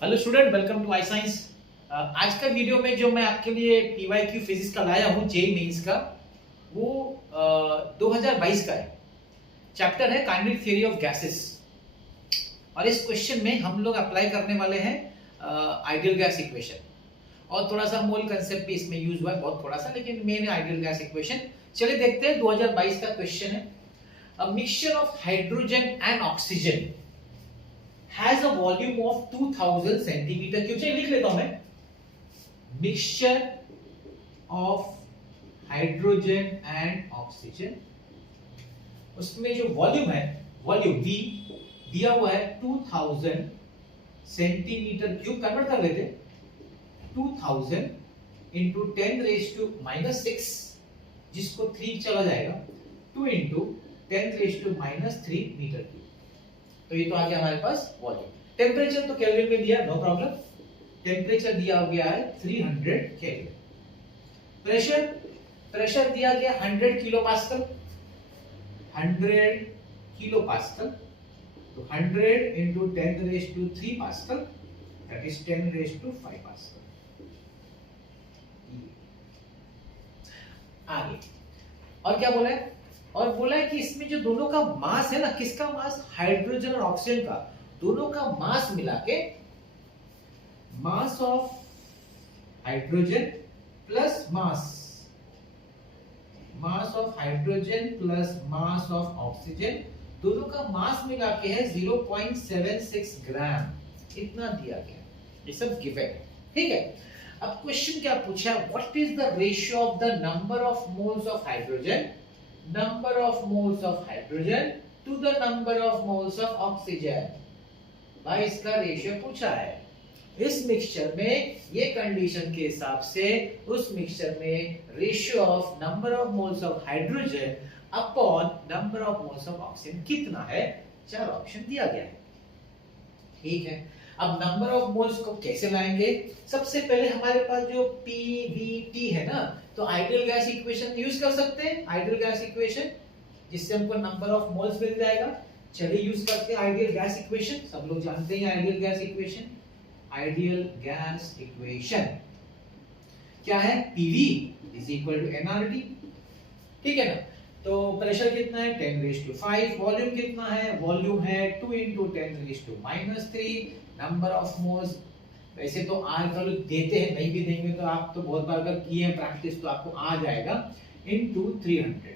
Hello student, welcome to I science. आज का video में जो मैं आपके लिए पीवाईक्यू फिजिक्स का लाया हूँ जेईई मेंस का, वो 2022 का है। चैप्टर है काइनेटिक थ्योरी ऑफ गैसेस और इस क्वेश्चन में हम लोग अप्लाई करने वाले हैं आइडियल गैस इक्वेशन और थोड़ा सा मोल कंसेप्ट भी इसमें यूज हुआ है, बहुत थोड़ा सा, लेकिन मेन आइडियल गैस इक्वेशन। चलिए देखते हैं। 2022 का क्वेश्चन है, a mixture of hydrogen and oxygen has a volume of 2000 centimeter cube. चलिए लिख लेता हूं मैं, mixture of hydrogen and oxygen, उसमें जो वॉल्यूम है, वॉल्यूम V दिया हुआ है 2000 सेंटीमीटर क्यूब। कन्वर्ट कर लेते, 2000 इंटू 10⁻⁻6, जिसको 3 चला जाएगा, 2 इंटू 10⁻⁻³ मीटर क्यूब। तो ये तो आ गया हमारे पास वॉल्यूम। टेम्परेचर तो केल्विन में दिया, नो प्रॉब्लम। टेम्परेचर दिया गया है 300 केल्विन। प्रेशर, प्रेशर दिया गया 100 किलो पास्कल, 100 किलो पास्कल। तो 100 into 10⁻³ pascal, that is 10⁵ pascal. आगे और क्या बोला है? और बोला है कि इसमें जो दोनों का मास है ना, किसका मास? हाइड्रोजन और ऑक्सीजन का, दोनों का मास मिला के, मास of hydrogen plus mass of hydrogen plus mass of oxygen, दोनों का मास मिला के है 0.76 ग्राम, इतना दिया गया। ये सब गिवन है, ठीक है। अब क्वेश्चन क्या पूछा? What is the ratio of the number of moles of hydrogen, number of moles of hydrogen to the number of moles of oxygen। भाई इसका रेशियो पूछा है। इस मिक्सचर में ये कंडीशन के हिसाब से उस मिक्सचर में ratio of number of moles of hydrogen upon number of moles of oxygen कितना है? 4 ऑप्शन दिया गया है, ठीक है। अब नंबर ऑफ मोल्स को कैसे लाएंगे? सबसे पहले हमारे पास जो PVT है ना, तो आइडियल गैस इक्वेशन यूज कर सकते हैं, आइडियल गैस इक्वेशन, जिससे हमको नंबर ऑफ मोल्स मिल जाएगा। चलिए यूज करते हैं आइडियल गैस इक्वेशन। सब लोग जानते हैं ideal gas equation. Ideal gas equation क्या है? PV is equal to nRT, ठीक है ना। तो प्रेशर कितना है? 10⁵. वॉल्यूम कितना है? वॉल्यूम है 2 इंटू 10⁻³ नंबर ऑफ मोल्स। वैसे तो आर वैल्यू देते हैं, नहीं भी देंगे तो आप तो बहुत बार अगर किए हैं प्रैक्टिस तो आपको आ जाएगा, इनटू 300।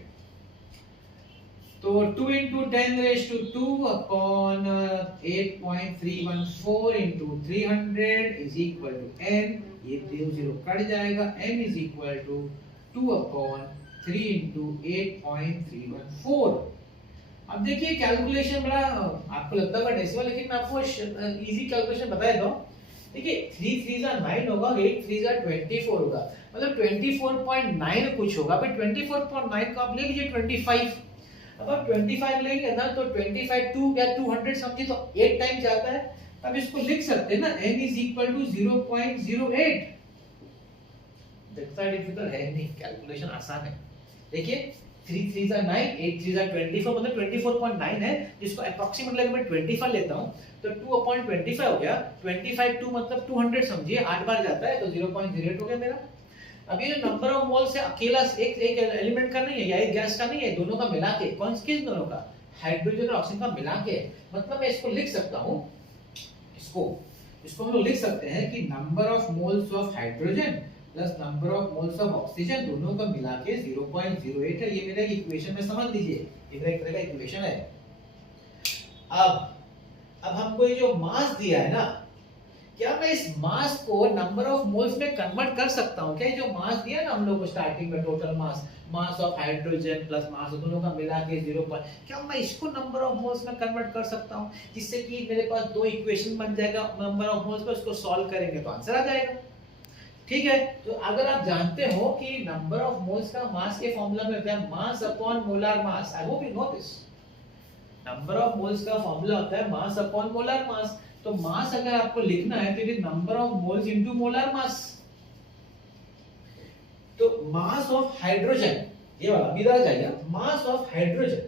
तो 2 into 10⁻² upon 8.314 into 300 is equal to n। ये 0 कट जाएगा, n is equal to 2 upon 3 into 8.314। अब देखिए कैलकुलेशन बड़ा आपको लगता है डेसिमल, लेकिन मैं आपको इजी कैलकुलेशन बता देता हूं। देखिए 3 3 9 होगा, 8 3 24 होगा, मतलब 24.9 कुछ होगा। भाई 24.9 को आप ले लीजिए 25। अब आप 25 लेंगे ना, तो 25 2 या 200 समझिए तो 8 टाइम जाता है। तब इसको लिख सकते हैं ना, n इज इक्वल टू 0.08। देखता डिफिकल्ट है नहीं, कैलकुलेशन आसान है। देखिए 3 3 9, 8 3 24, मतलब 24.9 है, जिसको अप्रोक्सीमेटली अगर मैं 25 लेता हूं तो 2/25 हो गया। 25 2 मतलब 200 समझिए, 8 बार जाता है, तो 0.08 हो गया मेरा। अब ये जो नंबर ऑफ मोल्स है, अकेला एक एलिमेंट का नहीं है या एक गैस का नहीं है, दोनों का मिला के, कौन किस दोनों का? हाइड्रोजन और ऑक्सीजन का मिला के। मतलब मैं इसको लिख सकता हूं, इसको हम लोग लिख सकते हैं कि number of moles of hydrogen plus number of moles of oxygen, दोनों का मिला के 0.08 है। ये मेरा इक्वेशन में समझ लीजिए, ये मेरा एक तरह का इक्वेशन है। अब हमको ये जो मास दिया है ना, क्या मैं इस मास को नंबर ऑफ मोल्स में कन्वर्ट कर सकता हूं क्या? ये जो मास दिया ना हम लोग को स्टार्टिंग में, total mass of hydrogen plus मास दोनों का मिला के 0, क्या मैं इसको नंबर ऑफ मोल्स में कन्वर्ट कर सकता हूं, जिससे कि मेरे पास 2 इक्वेशन बन जाएगा नंबर ऑफ मोल्स का। उसको सॉल्व करेंगे तो आंसर आ जाएगा, ठीक है। तो अगर आप जानते हो कि नंबर ऑफ मोल्स का मास के फॉर्मूला में होता है mass upon molar mass, I hope you know this. Number of moles का फॉर्मूला होता है मास अपॉन मोलर मास। तो मास अगर आपको लिखना है तो it is number of moles into molar मास। तो मास ऑफ हाइड्रोजन, ये वाला इधर जाइए, मास ऑफ हाइड्रोजन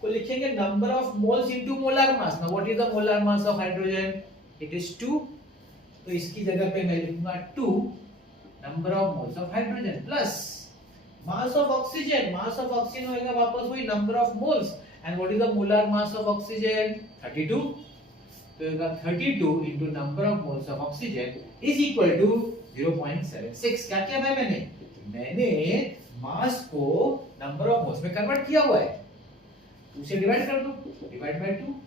को लिखेंगे number of moles into molar mass. Now what is the molar mass of hydrogen? It is 2 तो इसकी जगह पे मैं लिखूंगा 2 number of moles of hydrogen plus mass of oxygen होगा वापस वही number of moles and what is the molar mass of oxygen 32 तो होगा 32 into number of moles of oxygen is equal to 0.76 क्या किया भाई मैंने मास को नंबर ऑफ मोल्स में कन्वर्ट किया हुआ है 2 से डिवाइड कर दो divide by 2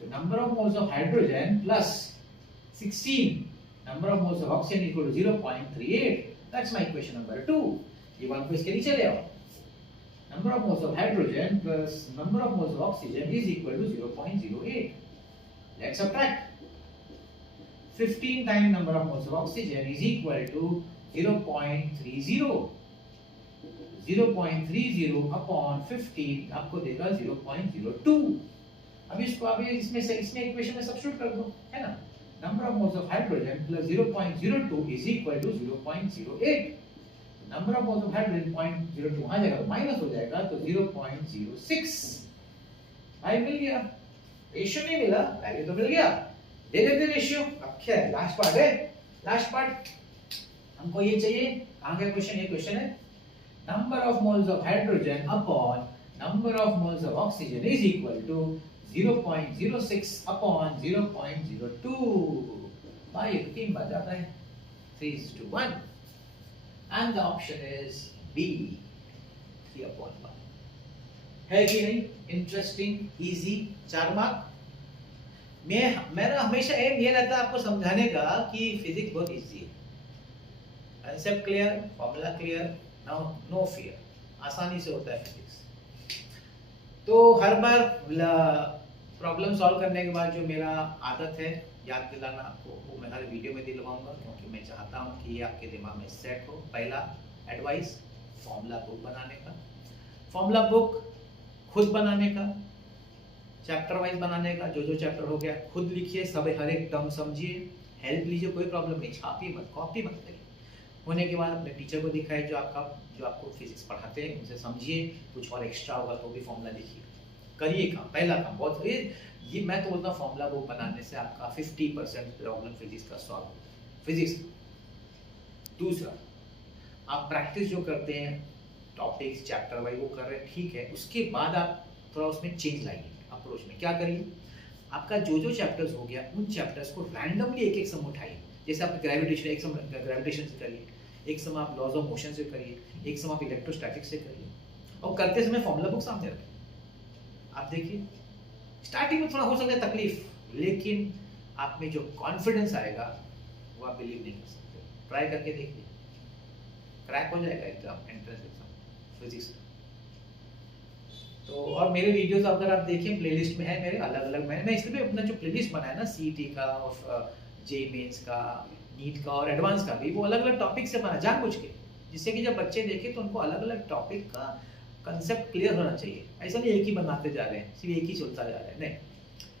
so number of moles of hydrogen plus 16 number of moles of oxygen equal to 0.38 that's my equation number 2 ये वन को इसके नीचे ले आओ number of moles of hydrogen plus number of moles of oxygen is equal to 0.08 let's subtract 15 times number of moles of oxygen is equal to 0.30 upon 15 आपको देगा 0.02 अब इसको आप इसमें इक्वेशन में सब्स्टिट्यूट कर दो है ना number of moles of hydrogen plus 0.02 is equal to 0.08 number of moles of hydrogen 0.02 वहां जाएगा तो माइनस हो जाएगा तो 0.06 भाई मिल गया रेशियो नहीं मिला वैल्यू तो मिल गया दे देते रेशियो अब क्या है लास्ट पार्ट हमको ये चाहिए आगे क्वेश्चन ये क्वेश्चन है number of moles of hydrogen upon number of moles of oxygen is equal to 0.06 upon 0.02 भाई ये 3 बार जाता है 3:1 and the option is B 3/1 है कि नहीं इंटरेस्टिंग इजी 4 मार्क मेरा हमेशा एम ये रहता है आपको समझाने का कि फिजिक्स बहुत इजी है concept clear formula clear no fear आसानी से होता है फिजिक्स तो हर बार प्रॉब्लम सॉल्व करने के बाद जो मेरा आदत है याद दिलाना आपको वो मैं हर वीडियो में दिलवाऊंगा क्योंकि मैं चाहता हूं कि ये आपके दिमाग में सेट हो पहला एडवाइस फॉर्मूला बुक बनाने का फॉर्मूला बुक खुद बनाने का चैप्टर वाइज बनाने का जो चैप्टर हो गया खुद लिखिए सब हर एक टर्म समझिए हेल्प लीजिए कोई प्रॉब्लम नहीं छापिए मत कॉपी मत करिए होने के बाद अपने टीचर को दिखाइए जो आपको फिजिक्स पढ़ाते हैं उनसे समझिए कुछ और एक्स्ट्रा होगा तो भी फॉर्मूला लिखिए करिए काम पहला काम बहुत ये मैं तो बोलता हूँ फॉर्मूला बुक बनाने से आपका 50% प्रॉब्लम फिजिक्स का सॉल्व फिजिक्स दूसरा आप प्रैक्टिस जो करते हैं टॉपिक्स चैप्टर वाइज वो कर रहे हैं ठीक है उसके बाद आप थोड़ा उसमें चेंज लाइए अप्रोच में क्या करिए आपका जो चैप्टर्स हो गया उन चैप्टर्स को रैंडमली एक सम उठाइए जैसे आप ग्रेविटेशन एक सम ग्रेविटेशन से करिए एक सम आप लॉज ऑफ मोशन से करिए एक सम आप इलेक्ट्रोस्टैटिक्स से करिए और करते समय फॉर्मूला बुक सामने रखिए आप देखिए स्टार्टिंग में थोड़ा हो सकता है तकलीफ लेकिन आप में जो कॉन्फिडेंस आएगा वो आप बिलीव नहीं कर सकते ट्राई करके देखिए क्रैक हो जाएगा एग्जाम एंट्रेंस एग्जाम फिजिक्स तो और मेरे वीडियोस अगर आप देखें प्लेलिस्ट में है मेरे अलग अलग मैं इसलिए अपना जो प्लेलिस्ट बनाया ना सीईटी का और जे मेंस का नीट का और एडवांस का भी वो अलग अलग टॉपिक से बना जानबूझ के जिससे कि जब बच्चे देखें तो उनको अलग अलग टॉपिक का कंसेप्ट क्लियर होना चाहिए ऐसा नहीं एक ही बनाते जा रहे हैं सिर्फ एक ही चलता जा रहा है नहीं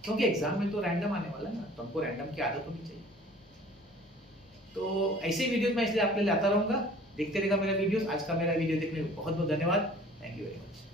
क्योंकि एग्जाम में तो रैंडम आने वाला है ना तो हमको रैंडम की आदत होनी चाहिए तो ऐसे वीडियोस मैं इसलिए आपके लिए लाता रहूंगा देखते रहेगा मेरा वीडियोस आज का मेरा वीडियो देखने को बहुत बहुत धन्यवाद थैंक यू वेरी मच